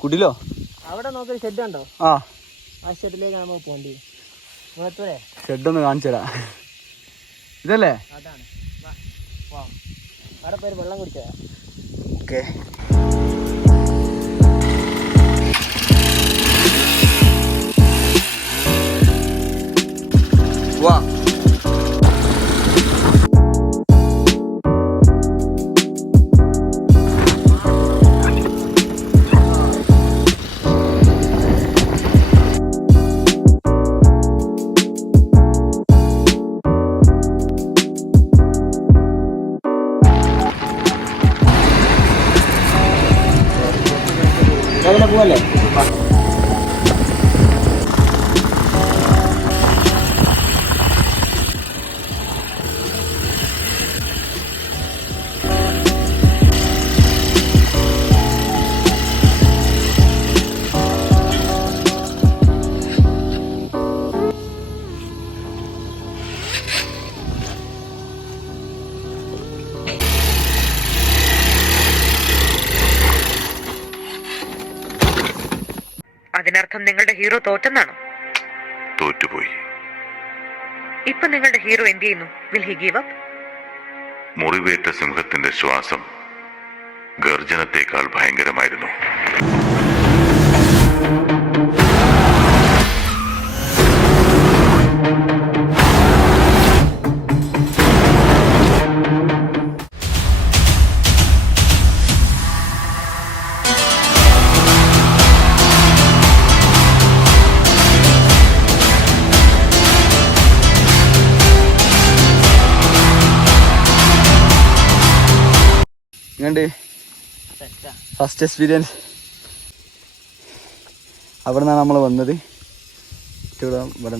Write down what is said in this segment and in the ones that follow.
കുടിലോ? അവിടെ നോക്കൊരു ഷെഡ് ഉണ്ടോ? ആ ഷെഡിലേക്ക് നമ്മൾ പോണ്ടി. ഷെഡൊന്ന് കാണിച്ചു തരാം. ഇതല്ലേ? അതാണ്. അവിടെ പേര് വെള്ളം കുടിച്ചാ. ഓക്കെ. വാ. പോവല്ലേ? അതിനർത്ഥം നിങ്ങളുടെ ഹീറോ തോറ്റെന്നാണോ? തോറ്റുപോയി. ഇപ്പൊ നിങ്ങളുടെ ഹീറോ എന്ത് ചെയ്യുന്നു? Will he give up? മുറിവേറ്റ സിംഹത്തിന്റെ ശ്വാസം ഗർജനത്തെക്കാൾ ഭയങ്കരമായിരുന്നു. First experience. അവിടെ നിന്നാണ് നമ്മൾ വന്നത്. ഇവിടെ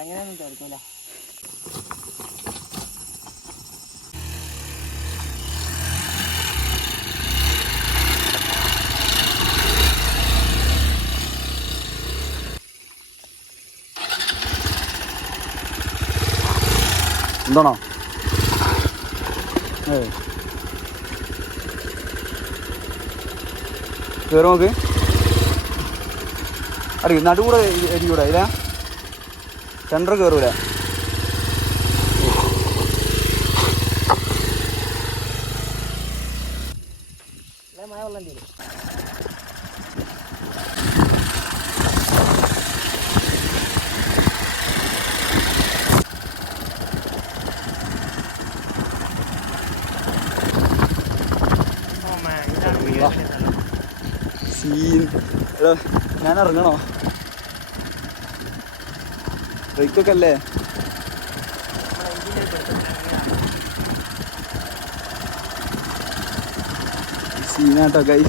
അങ്ങനെയൊന്നും ചേർക്കൂല. എന്താണോ? കയറി നോക്ക്. അടി നടുകൂടെ എരിയൂടെ ഇല്ല, സെൻറ്റർ കയറൂല. മഴ വെള്ളം തീരും. ഞാൻ ഇറങ്ങണോ? ബൈക്കൊക്കെ അല്ലേ? സീനാട്ടോ കൈ.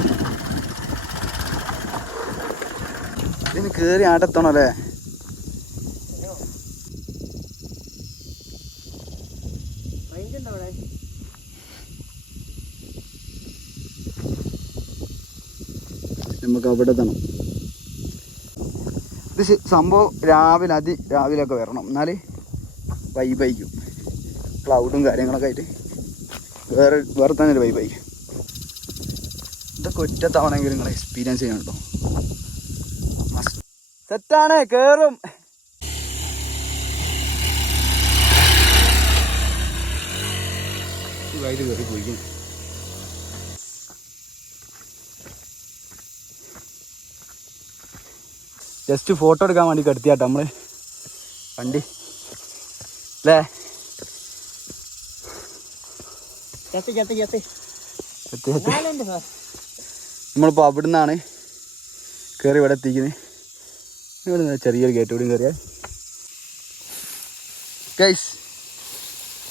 ഇതിന് കേറി ആടെത്തണം അല്ലേ? നമുക്ക് അവിടെ എത്തണം. ഇത് സംഭവം രാവിലെ അതിരാവിലെയൊക്കെ വരണം, എന്നാൽ വൈബായിരിക്കും. ക്ലൗഡും കാര്യങ്ങളൊക്കെ ആയിട്ട് വേറെ തന്നെ ഒരു വൈബായിരിക്കും. ഇതൊക്കെ ഒറ്റ തവണയെങ്കിലും നിങ്ങൾ എക്സ്പീരിയൻസ് ചെയ്യണം കേട്ടോ. സെറ്റാണ്, കേറും. വൈകിട്ട് കയറി പോയിക്കും. ജസ്റ്റ് ഫോട്ടോ എടുക്കാൻ വേണ്ടി കടത്തിയാട്ടോ നമ്മള് വണ്ടി അല്ലേ? നമ്മളിപ്പോൾ അവിടെ നിന്നാണ് കയറി ഇവിടെ എത്തിക്കുന്നത്. ഇവിടെ നിന്ന് ചെറിയൊരു ഗേറ്റ് കൂടി കയറിയാൽ ഗൈസ്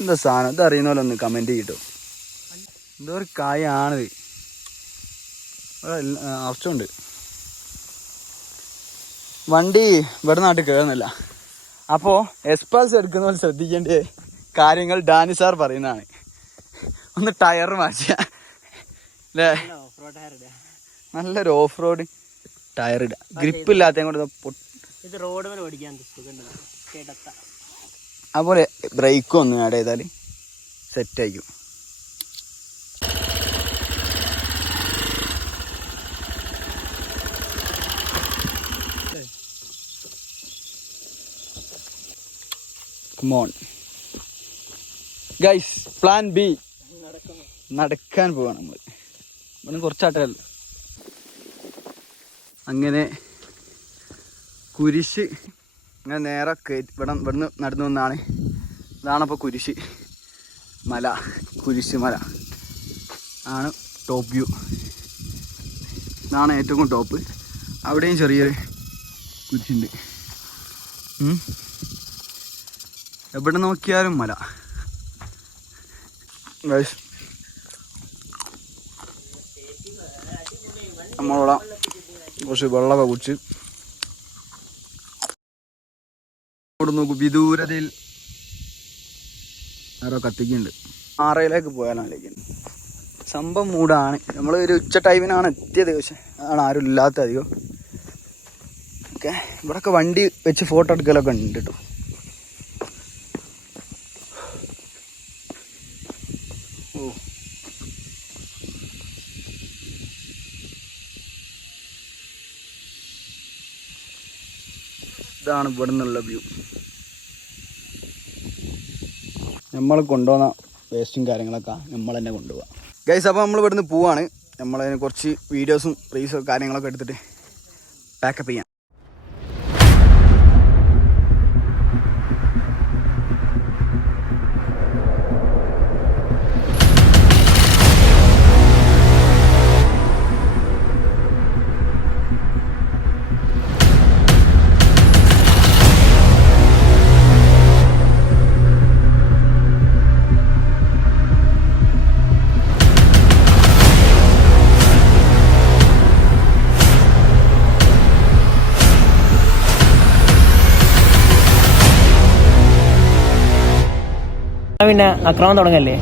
എന്താ സാധനം ഇത് അറിയുന്ന പോലെ ഒന്ന് കമൻറ്റ് ചെയ്തിട്ടോ. എന്തോ ഒരു കായാണിത്, അർച്ചുണ്ട്. വണ്ടി ഇവിടെ നാട്ടിൽ കയറുന്നില്ല. അപ്പോൾ എക്സ്പ്രസ് എടുക്കുന്ന പോലെ ശ്രദ്ധിക്കേണ്ടേ. കാര്യങ്ങൾ ഡാനി സാർ പറയുന്നതാണ്. ഒന്ന് ടയർ മാറ്റിയ അല്ലേ, നല്ലൊരു ഓഫ് റോഡ് ടയർ ഇടുക. ഗ്രിപ്പ് ഇല്ലാത്ത കൊണ്ട് ഇത് റോഡ് വരെ ഓടിക്കാൻ കേട്ടത്ത. അതുപോലെ ബ്രേക്കും ഒന്ന് ആഡ് ചെയ്താൽ സെറ്റ് ആയിരിക്കും. ഗൈസ്, പ്ലാൻ ബി നടക്കാൻ പോവാണ് നമ്മൾ. ഇവിടെ കുറച്ചാട്ടല്ല. അങ്ങനെ കുരിശ് ഇങ്ങനെ നേരെ ഇവിടുന്ന് നടന്നു വന്നാണ്. ഇതാണപ്പോൾ കുരിശ് മല, കുരിശ് മല ആണ് ടോപ്പ് വ്യൂ. ഇതാണ് ഏറ്റവും ടോപ്പ്. അവിടെയും ചെറിയൊരു കുരിശുണ്ട്. എവിടെ നോക്കിയാലും മല. നമ്മളിവിടെ കുറച്ച് വെള്ളമൊക്കെ കുടിച്ച് ഇവിടെ നോക്കും. വിദൂരതയിൽ ആരോ കത്തിക്കുന്നുണ്ട്. ആറയിലേക്ക് പോയാലാലേക്ക് സംഭവം മൂടാണ്. നമ്മൾ ഒരു ഉച്ച ടൈമിനാണ് എത്തിയത്. പക്ഷെ അതാണ് ആരും ഇല്ലാത്ത അധികം. ഓക്കെ, ഇവിടെയൊക്കെ വണ്ടി വെച്ച് ഫോട്ടോ എടുക്കലൊക്കെ ഉണ്ട് കേട്ടോ. ഇതാണ് ഇവിടെ നിന്നുള്ള വ്യൂ. നമ്മൾ കൊണ്ടുപോകുന്ന വേസ്റ്റും കാര്യങ്ങളൊക്കെ നമ്മൾ തന്നെ കൊണ്ടുപോകാം. ഗൈസ്, അപ്പോൾ നമ്മൾ ഇവിടുന്ന് പോവാണ്. നമ്മളതിന് കുറച്ച് വീഡിയോസും റീൽസും കാര്യങ്ങളൊക്കെ എടുത്തിട്ട് പാക്കപ്പ് ചെയ്യാം. പിന്നെ അക്രമം തുടങ്ങല്ലേ.